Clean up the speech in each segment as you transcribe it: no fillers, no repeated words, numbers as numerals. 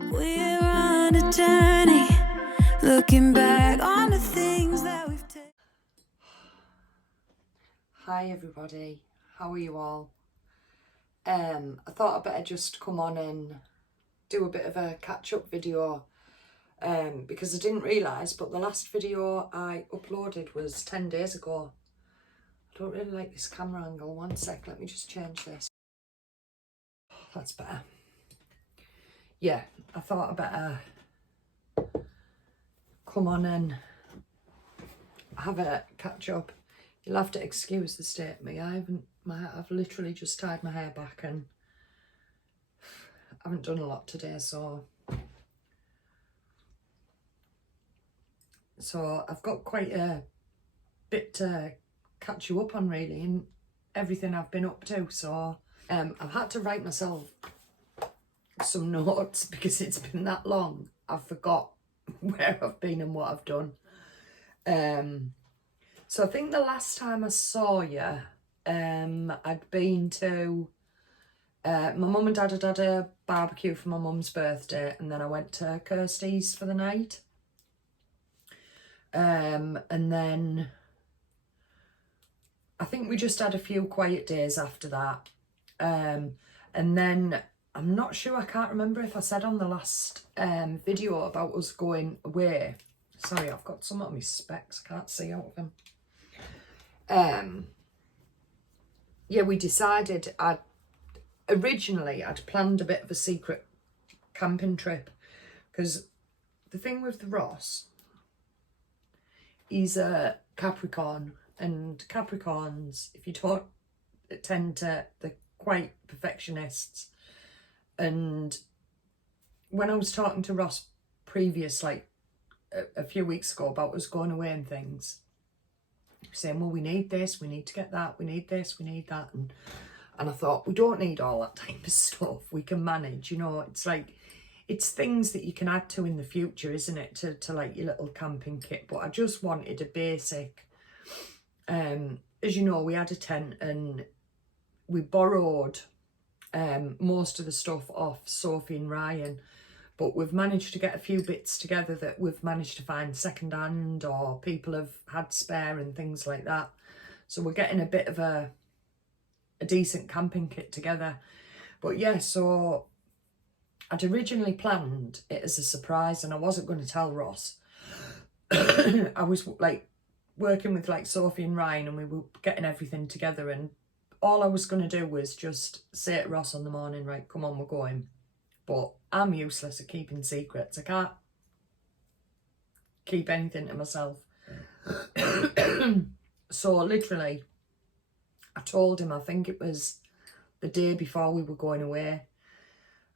We're on a journey, looking back on the things that we've taken. Hi everybody, how are you all? I thought I'd better just come on and do a bit of a catch-up video because I didn't realise, but the last video I uploaded was 10 days ago. I don't really like this camera angle. One sec, let me just change this. That's better. Yeah, I thought I'd better come on and have a catch-up. You'll have to excuse the state of me. I've literally just tied my hair back and I haven't done a lot today, so I've got quite a bit to catch you up on really, and everything I've been up to. So I've had to write myself some notes because it's been that long. I've forgot where I've been and what I've done. So I think the last time I saw you, I'd been to, my mum and dad had had a barbecue for my mum's birthday, and then I went to Kirsty's for the night. And then I think we just had a few quiet days after that. And then I'm not sure, I can't remember if I said on the last video about us going away. Sorry, I've got some on my specs, I can't see out of them. Yeah, we decided, originally I'd planned a bit of a secret camping trip, because the thing with the Ross, he's a Capricorn, and Capricorns, if you don't tend to, they're quite perfectionists. And when I was talking to Ross previous, like a few weeks ago, about us going away and things, saying, well, we need this, we need to get that, we need this, we need that, and I thought, we don't need all that type of stuff, we can manage, you know. It's like, it's things that you can add to in the future, isn't it, to like your little camping kit. But I just wanted a basic, as you know, we had a tent and we borrowed most of the stuff off Sophie and Ryan, but we've managed to get a few bits together that we've managed to find second hand, or people have had spare and things like that. So we're getting a bit of a decent camping kit together. But yeah, so I'd originally planned it as a surprise, and I wasn't going to tell Ross. I was like working with like Sophie and Ryan, and we were getting everything together, and all I was going to do was just say to Ross on the morning, right, come on, we're going. But I'm useless at keeping secrets. I can't keep anything to myself. So literally, I told him, I think it was the day before we were going away.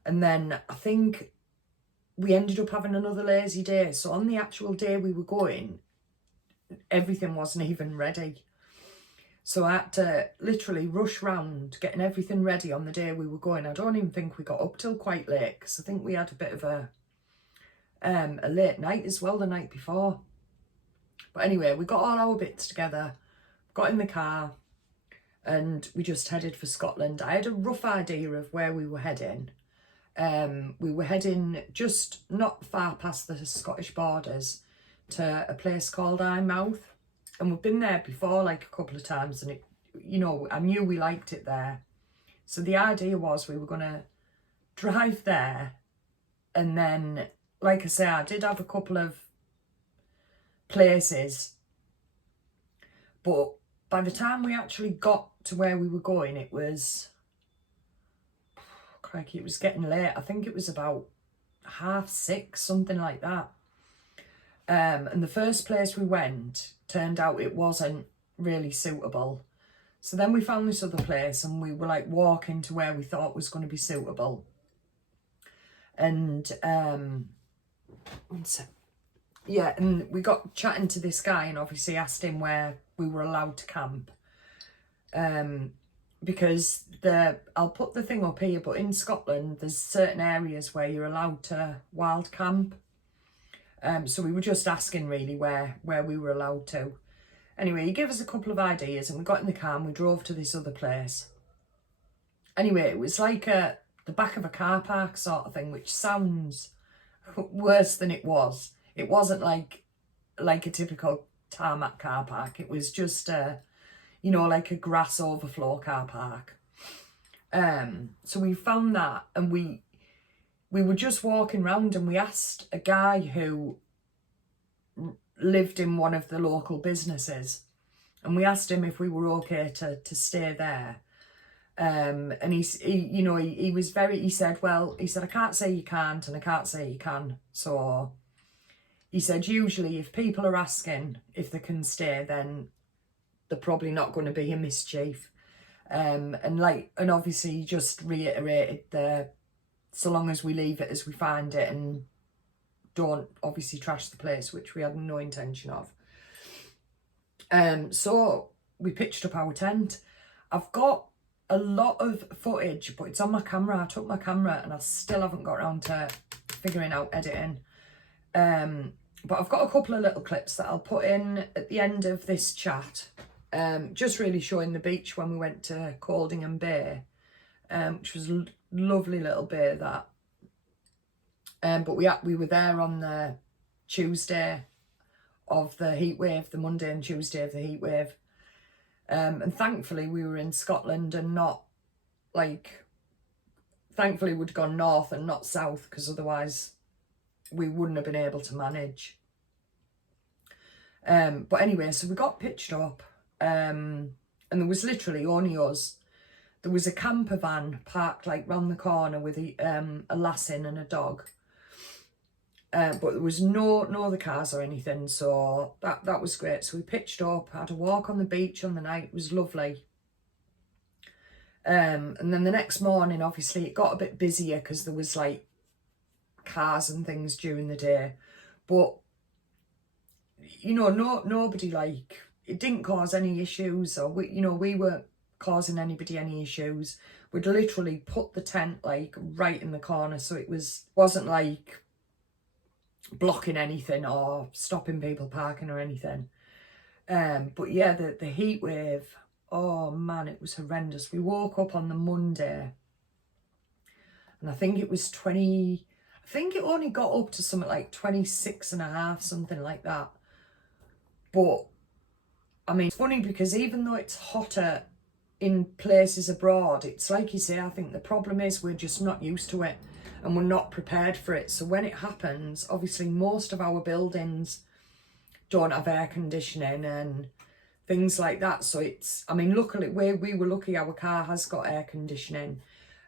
And then I think we ended up having another lazy day. So on the actual day we were going, everything wasn't even ready. So I had to literally rush round getting everything ready on the day we were going. I don't even think we got up till quite late, because I think we had a bit of a late night as well the night before. But anyway, we got all our bits together, got in the car, and we just headed for Scotland. I had a rough idea of where we were heading. We were heading just not far past the Scottish borders to a place called Eyemouth. And we've been there before, like a couple of times, and it, you know, I knew we liked it there. So the idea was we were going to drive there, and then, like I say, I did have a couple of places, but by the time we actually got to where we were going, it was, crikey, it was getting late. I think it was about 6:30, something like that. And the first place we went, turned out it wasn't really suitable. So then we found this other place, and we were like walking to where we thought was going to be suitable. And one sec. Yeah, and we got chatting to this guy, and obviously asked him where we were allowed to camp. Because I'll put the thing up here, but in Scotland there's certain areas where you're allowed to wild camp. So we were just asking really where we were allowed to. Anyway, he gave us a couple of ideas, and we got in the car and we drove to this other place. Anyway, it was like the back of a car park sort of thing, which sounds worse than it was. It wasn't like a typical tarmac car park. It was just you know, like a grass overflow car park. So we found that, and we were just walking around, and we asked a guy who lived in one of the local businesses, and we asked him if we were okay to stay there. And he was very, he said, I can't say you can't and I can't say you can. So he said, usually if people are asking if they can stay, then they're probably not going to be a mischief. And obviously he just reiterated so long as we leave it as we find it and don't obviously trash the place, which we had no intention of. So we pitched up our tent. I've got a lot of footage, but it's on my camera. I took my camera and I still haven't got around to figuring out editing. But I've got a couple of little clips that I'll put in at the end of this chat. Just really showing the beach when we went to Coldingham Bay, which was a lovely little bay that. But we were there on the Tuesday of the heat wave, the Monday and Tuesday of the heat wave. And thankfully we were in Scotland and not thankfully we'd gone north and not south, because otherwise we wouldn't have been able to manage. But anyway, so we got pitched up, and there was literally only us. There was a camper van parked round the corner with a lass in and a dog. But there was no other cars or anything, so that was great. So we pitched up, had a walk on the beach on the night. It was lovely. And then the next morning, obviously, it got a bit busier because there was cars and things during the day. But, you know, nobody it didn't cause any issues, or we weren't causing anybody any issues. We'd literally put the tent right in the corner, so it wasn't blocking anything or stopping people parking or anything. But yeah, the heat wave, oh man, it was horrendous. We woke up on the Monday and I think it was I think it only got up to something like 26.5, something like that. But I mean, it's funny because even though it's hotter in places abroad, it's like you say, I think the problem is we're just not used to it and we're not prepared for it. So when it happens, obviously most of our buildings don't have air conditioning and things like that. So luckily we were lucky, our car has got air conditioning.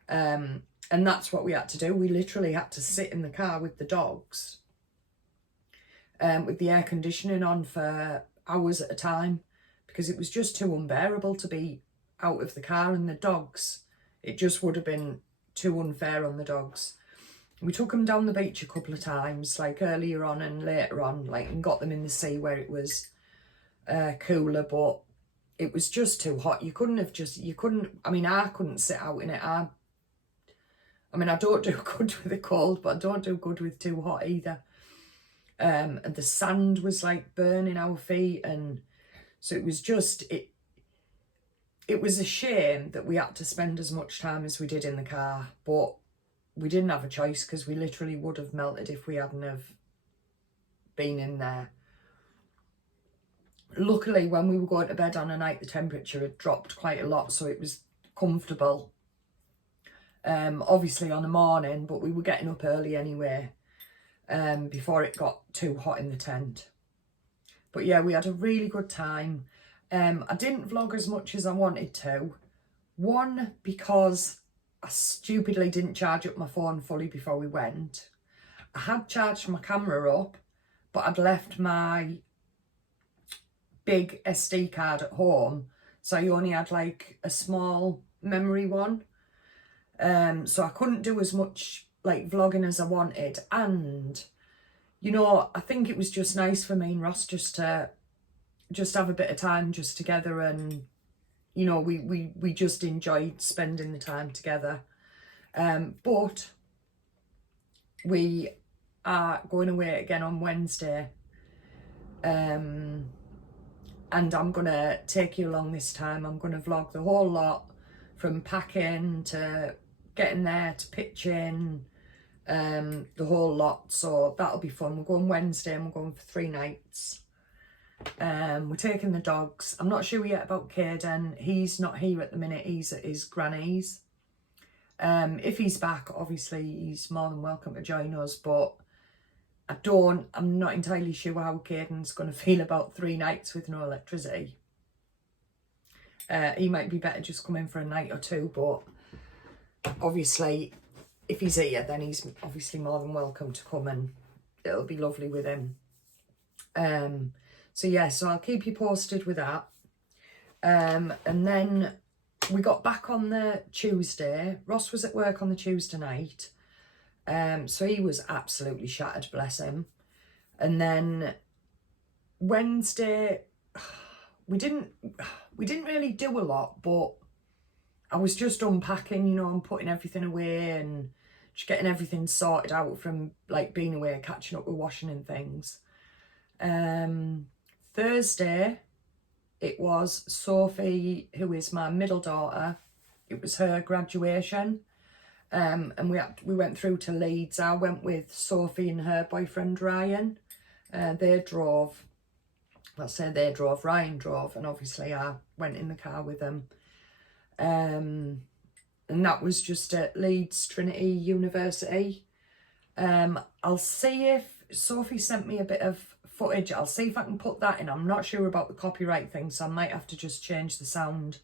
And that's what we had to do. We literally had to sit in the car with the dogs, with the air conditioning on for hours at a time, because it was just too unbearable to be out of the car, and the dogs, it just would have been too unfair on the dogs. We took them down the beach a couple of times, earlier on and later on, and got them in the sea where it was cooler, but it was just too hot. I couldn't sit out in it. I don't do good with the cold, but I don't do good with too hot either. And the sand was burning our feet, and so it was just, it was a shame that we had to spend as much time as we did in the car, but we didn't have a choice because we literally would have melted if we hadn't have been in there. Luckily, when we were going to bed on a night, the temperature had dropped quite a lot, so it was comfortable. Obviously on the morning, but we were getting up early anyway, before it got too hot in the tent. But yeah, we had a really good time. I didn't vlog as much as I wanted to. One, because I stupidly didn't charge up my phone fully before we went. I had charged my camera up, but I'd left my big SD card at home, so I only had a small memory one. So I couldn't do as much vlogging as I wanted, and I think it was just nice for me and Ross just to have a bit of time just together, and we just enjoyed spending the time together. But we are going away again on Wednesday, and I'm gonna take you along this time. I'm gonna vlog the whole lot, from packing to getting there to pitch in, the whole lot. So that'll be fun. We're going Wednesday and we're going for 3 nights. We're taking the dogs. I'm not sure yet about Caden. He's not here at the minute. He's at his granny's. If he's back, obviously he's more than welcome to join us, but I'm not entirely sure how Caden's going to feel about 3 nights with no electricity. He might be better just coming for a night or 2, but obviously if he's here, then he's obviously more than welcome to come, and it'll be lovely with him. So yeah, so I'll keep you posted with that. And then we got back on the Tuesday. Ross was at work on the Tuesday night. So he was absolutely shattered, bless him. And then Wednesday, we didn't really do a lot, but I was just unpacking, you know, and putting everything away and just getting everything sorted out from like being away, catching up with washing and things. Thursday, it was Sophie, who is my middle daughter. It was her graduation. And we went through to Leeds. I went with Sophie and her boyfriend Ryan. They drove. Ryan drove, and obviously I went in the car with them. And that was just at Leeds Trinity University. I'll see if Sophie sent me a bit of footage. I'll see if I can put that in. I'm not sure about the copyright thing, so I might have to just change the sound.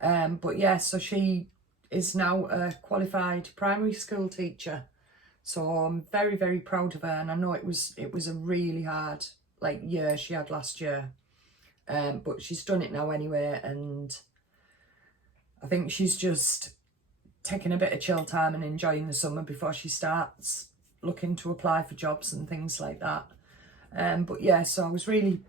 But yeah, so she is now a qualified primary school teacher. So I'm very, very proud of her, and I know it was a really hard year she had last year. But she's done it now anyway, and I think she's just taking a bit of chill time and enjoying the summer before she starts looking to apply for jobs and things like that. But yeah, so I was really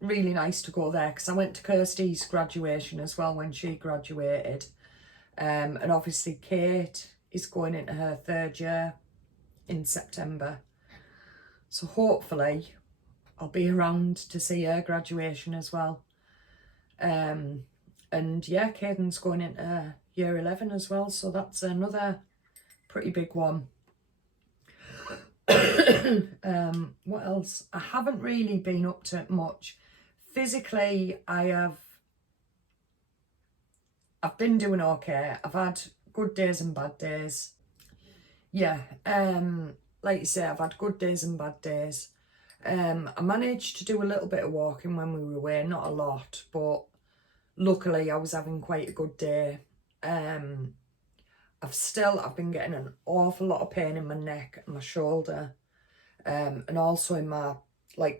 nice to go there, because I went to Kirsty's graduation as well when she graduated. And obviously Kate is going into her 3rd year in September. So hopefully I'll be around to see her graduation as well. And yeah, Caden's going into year 11 as well, so that's another pretty big one. What else? I haven't really been up to much. Physically, I've been doing okay. I've had good days and bad days. Yeah, like you say, I've had good days and bad days. I managed to do a little bit of walking when we were away, not a lot, but luckily I was having quite a good day. I've been getting an awful lot of pain in my neck and my shoulder, and also in my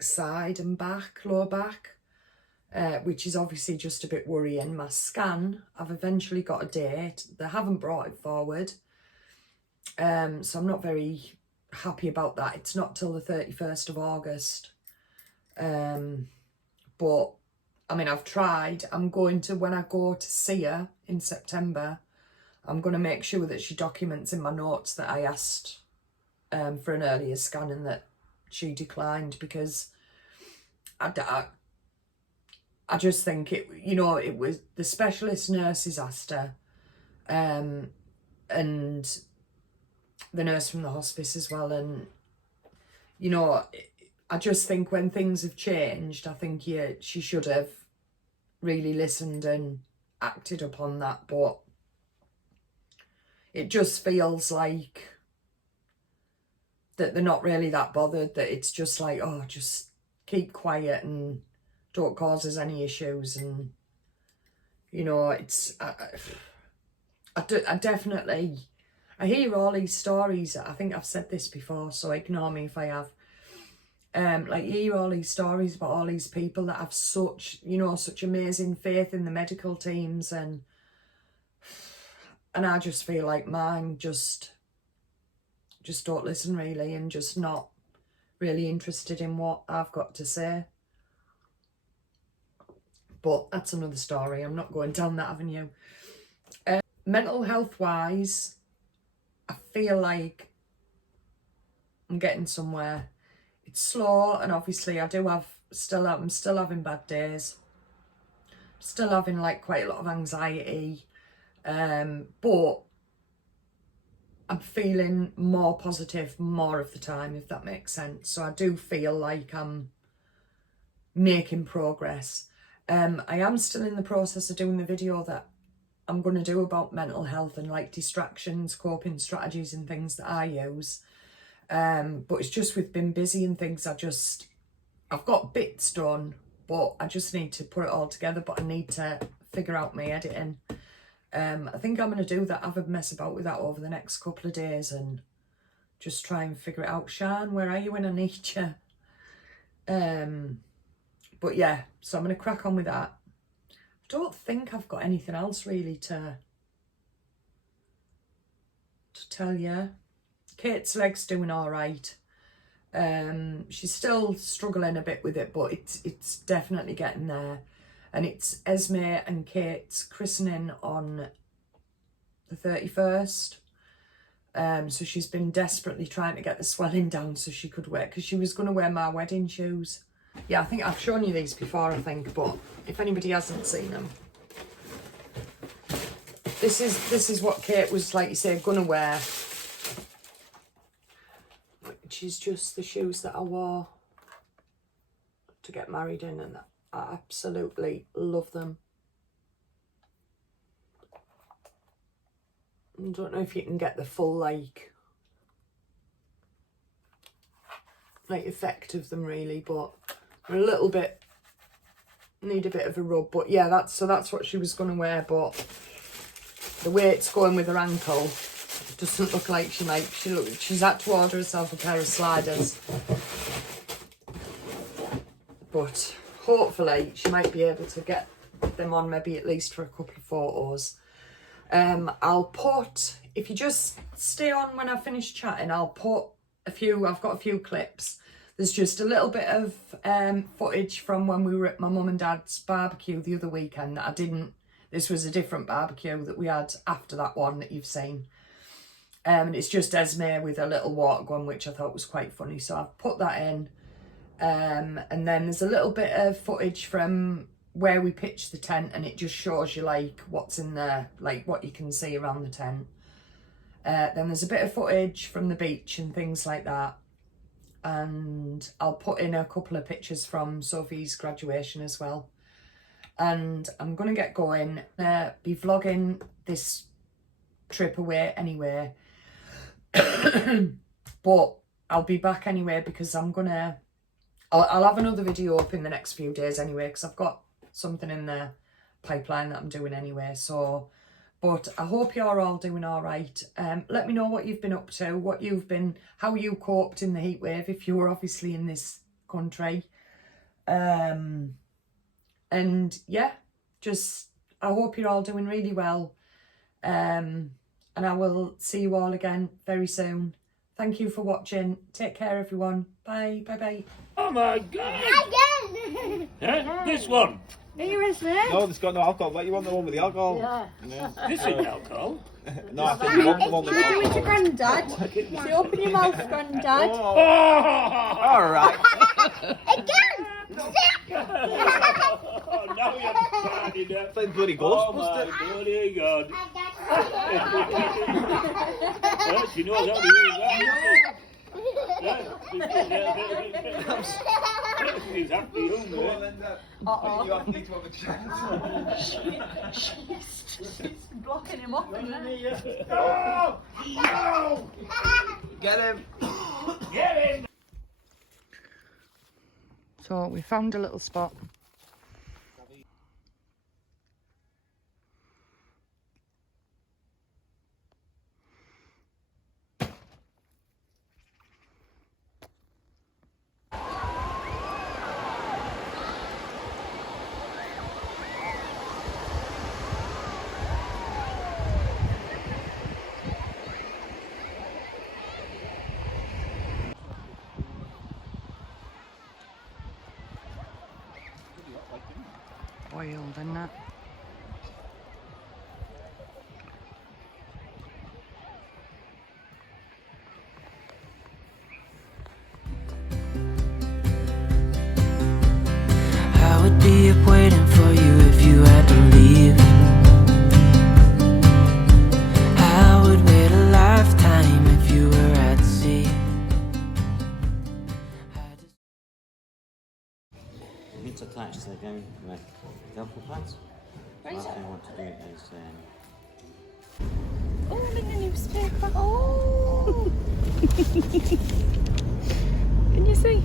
side and back, lower back, which is obviously just a bit worrying. My scan, I've eventually got a date. They haven't brought it forward, so I'm not very happy about that. It's not till the 31st of August, but I mean, I've tried. When I go to see her in September, I'm going to make sure that she documents in my notes that I asked for an earlier scan and that she declined, because I just think it was the specialist nurses asked her, and the nurse from the hospice as well. And, I just think when things have changed, I think she should have really listened and acted upon that. But it just feels like that they're not really that bothered, that it's just just keep quiet and don't cause us any issues. And, it's, I definitely, I hear all these stories. I think I've said this before, so ignore me if I have. You hear all these stories about all these people that have such amazing faith in the medical teams, and I just feel like mine just don't listen really, and just not really interested in what I've got to say. But that's another story. I'm not going down that avenue. Mental health wise, I feel like I'm getting somewhere. It's slow, and obviously I'm still having bad days. Still having quite a lot of anxiety. But I'm feeling more positive more of the time, if that makes sense. So I do feel like I'm making progress. I am still in the process of doing the video that I'm going to do about mental health and like distractions, coping strategies and things that I use. But it's just with being busy and things, I've got bits done, but I just need to put it all together. But I need to figure out my editing. I think I'm going to do that, have a mess about with that over the next couple of days and just try and figure it out. Shan, where are you when I need you? But yeah, so I'm going to crack on with that. I don't think I've got anything else really to tell you. Kate's leg's doing all right. She's still struggling a bit with it, but it's definitely getting there. And it's Esme and Kate's christening on the 31st. So she's been desperately trying to get the swelling down so she could wear, because she was going to wear my wedding shoes. Yeah, I think I've shown you these before, I think, but if anybody hasn't seen them. This is what Kate was, like you say, going to wear. Which is just the shoes that I wore to get married in, and I absolutely love them. I don't know if you can get the full like effect of them really, but they're a little bit, need a bit of a rub. But yeah, that's what she was going to wear, but the way it's going with her ankle, it doesn't look like she might. She's had to order herself a pair of sliders, but hopefully she might be able to get them on, maybe at least for a couple of photos. I'll put, if you just stay on when I finish chatting, I'll put I've got a few clips. There's just a little bit of footage from when we were at my mum and dad's barbecue the other weekend that I didn't, this was a different barbecue that we had after that one that you've seen. And it's just Esme with a little water gun, which I thought was quite funny. So I've put that in. And then there's a little bit of footage from where we pitched the tent, and it just shows you like what's in there, like what you can see around the tent. Then there's a bit of footage from the beach and things like that. And I'll put in a couple of pictures from Sophie's graduation as well. And I'm going to get going, be vlogging this trip away anyway. But I'll be back anyway, because I'll have another video up in the next few days anyway, because I've got something in the pipeline that I'm doing anyway. So, but I hope you're all doing all right. Let me know what you've been up to, how you coped in the heat wave, if you were obviously in this country. And yeah, just, I hope you're all doing really well. And I will see you all again very soon. Thank you for watching. Take care, everyone. Bye. Bye. Oh my God! Again! Huh? This one. Are you listening? No, there's got no alcohol. Like, you want the one with the alcohol? Yeah. This is alcohol. No, I think you want the one with the Did you do alcohol. it to Grandad? So open your mouth, Grandad. Oh! Alright. Again! Oh, now you're bad enough. Playing bloody Oh my Ghostbusters. bloody God. Well, she knows how to use that. She's happy, Go on, mate. Linda. Uh-oh. You have need to have a chance. She's blocking him off. Oh! Oh! Get him. Get him! So we found a little spot. it's attached to the gown with velcro pads. Right. Last thing I want to do is Oh, I'm in the newspaper. Oh! Can you see?